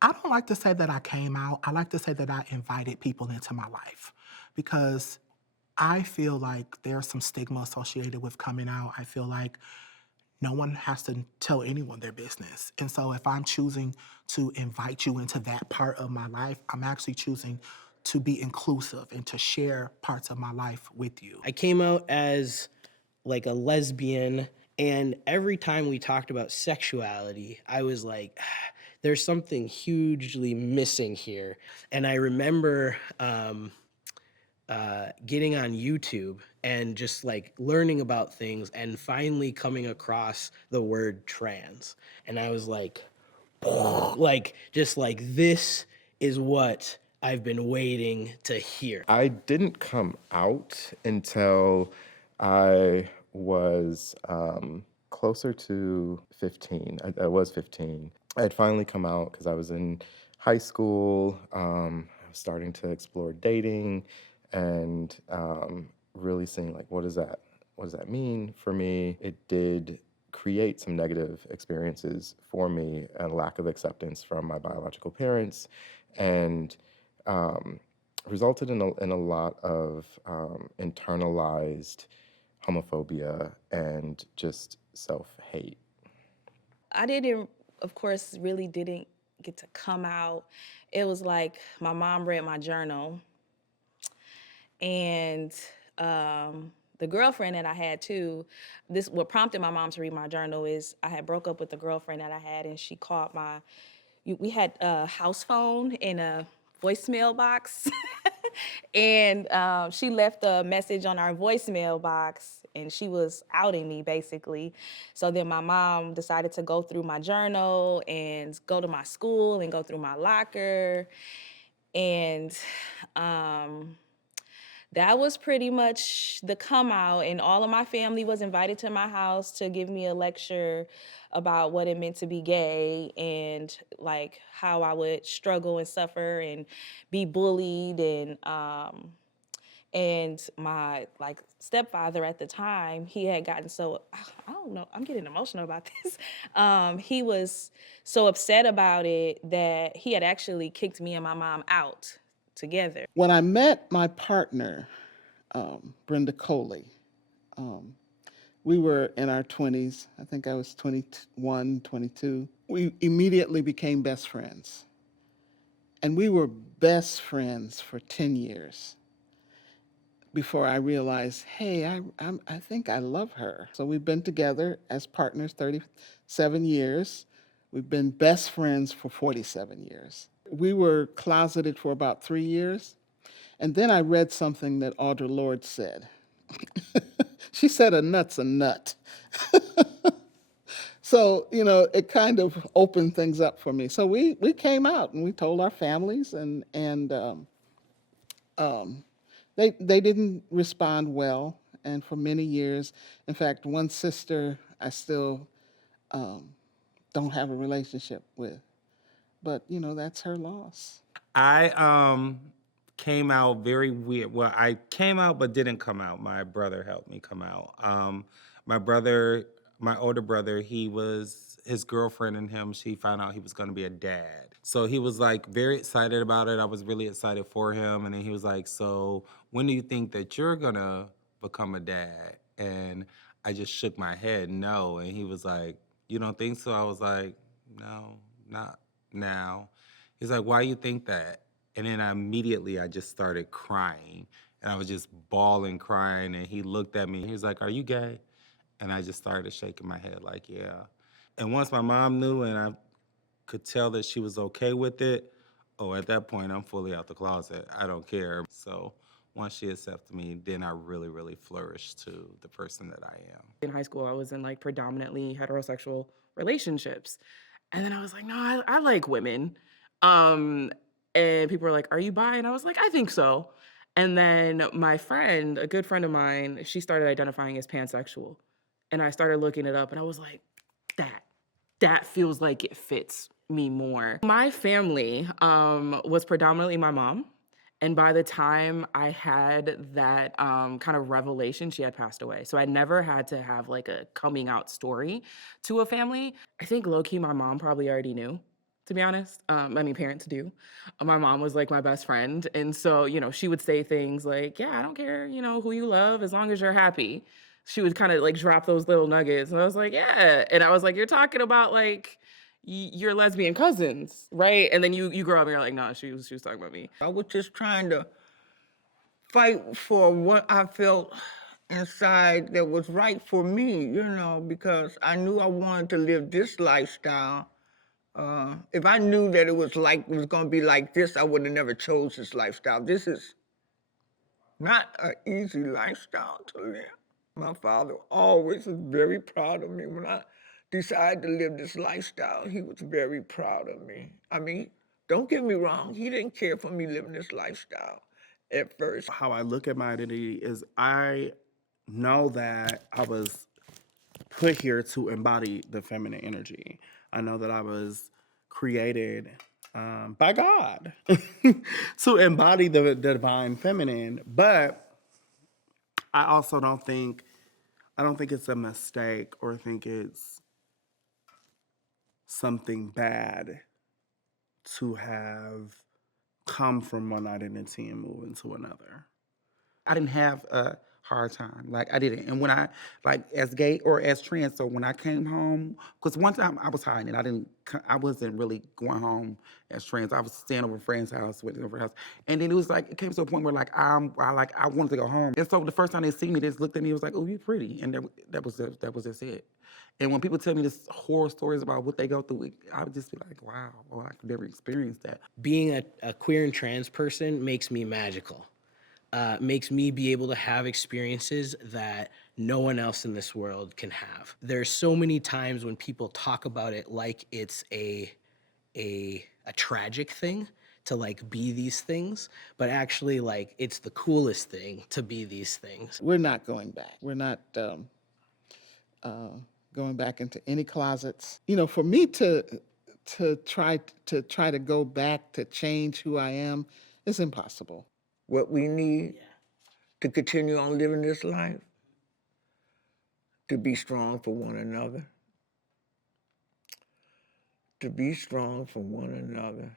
I don't like to say that I came out. I like to say that I invited people into my life because I feel like there's some stigma associated with coming out. I feel like no one has to tell anyone their business. And so if I'm choosing to invite you into that part of my life, I'm actually choosing to be inclusive and to share parts of my life with you. I came out as like a lesbian, and every time we talked about sexuality, I was like, there's something hugely missing here. And I remember getting on YouTube and just like learning about things and finally coming across the word trans. And I was like, just like, this is what I've been waiting to hear. I didn't come out until I was closer to 15. I was 15. I had finally come out because I was in high school. I was starting to explore dating and really seeing like, what does that mean for me? It did create some negative experiences for me and lack of acceptance from my biological parents, and resulted in a lot of internalized homophobia and just self-hate. I didn't, of course, really didn't get to come out. It was like my mom read my journal, and the girlfriend that I had too, this what prompted my mom to read my journal is I had broke up with the girlfriend that I had, and she called we had a house phone in a voicemail box. And she left a message on our voicemail box, and she was outing me basically. So then my mom decided to go through my journal and go to my school and go through my locker. And that was pretty much the come out, and all of my family was invited to my house to give me a lecture about what it meant to be gay and like how I would struggle and suffer and be bullied, and my like stepfather at the time, he had gotten so, I don't know, I'm getting emotional about this. He was so upset about it that he had actually kicked me and my mom out together. When I met my partner, Brenda Coley, we were in our 20s. I think I was 21, 22. We immediately became best friends. And we were best friends for 10 years before I realized, hey, I think I love her. So we've been together as partners 37 years. We've been best friends for 47 years. We were closeted for about 3 years. And then I read something that Audre Lorde said. She said a nut's a nut. So, it kind of opened things up for me. So we came out and we told our families, and they didn't respond well. And for many years, in fact, one sister I still don't have a relationship with. But, that's her loss. I came out very weird. Well, I came out but didn't come out. My brother helped me come out. My older brother, his girlfriend and him, she found out he was gonna be a dad. So he was like very excited about it. I was really excited for him. And then he was like, so when do you think that you're gonna become a dad? And I just shook my head, no. And he was like, you don't think so? I was like, no, not now. He's like, why you think that? And then I just started crying. And I was just bawling, crying. And he looked at me. He was like, are you gay? And I just started shaking my head like, yeah. And once my mom knew and I could tell that she was okay with it, at that point, I'm fully out the closet. I don't care. So once she accepted me, then I really, really flourished to the person that I am. In high school, I was in like predominantly heterosexual relationships. And then I was like, no, I like women. And people were like, are you bi? And I was like, I think so. And then my friend, a good friend of mine, she started identifying as pansexual. And I started looking it up and I was like, that feels like it fits me more. My family was predominantly my mom. And by the time I had that kind of revelation, she had passed away. So I never had to have like a coming out story to a family. I think low-key my mom probably already knew, to be honest. Many parents do. My mom was like my best friend. And so, she would say things like, yeah, I don't care, who you love as long as you're happy. She would kind of like drop those little nuggets. And I was like, yeah. And I was like, you're talking about like your lesbian cousins, right? And then you grow up and you're like, no, she was talking about me. I was just trying to fight for what I felt inside that was right for me, because I knew I wanted to live this lifestyle. If I knew that it was going to be like this, I would have never chose this lifestyle. This is not an easy lifestyle to live. My father always was very proud of me. When I decided to live this lifestyle, he was very proud of me. I mean, don't get me wrong, he didn't care for me living this lifestyle at first. How I look at my identity is I know that I was put here to embody the feminine energy. I know that I was created by God to embody the divine feminine, but I also don't think it's a mistake or think it's something bad to have come from one identity and move into another. I didn't have a hard time. Like, I didn't. And when I, like, as gay or as trans, so when I came home, because one time I was hiding, I wasn't really going home as trans. I was staying over a friend's house, waiting over her house. And then it was like, it came to a point where, like, I wanted to go home. And so the first time they see me, they just looked at me and was like, oh, you're pretty. And that was just it. And when people tell me this horror stories about what they go through, I would just be like, wow, well, I could never experience that. Being a queer and trans person makes me magical. Makes me be able to have experiences that no one else in this world can have. There's so many times when people talk about it like it's a tragic thing to like be these things, but actually like it's the coolest thing to be these things. We're not going back. We're not going back into any closets. For me to try to go back to change who I am is impossible. What we need to continue on living this life, to be strong for one another. To be strong for one another.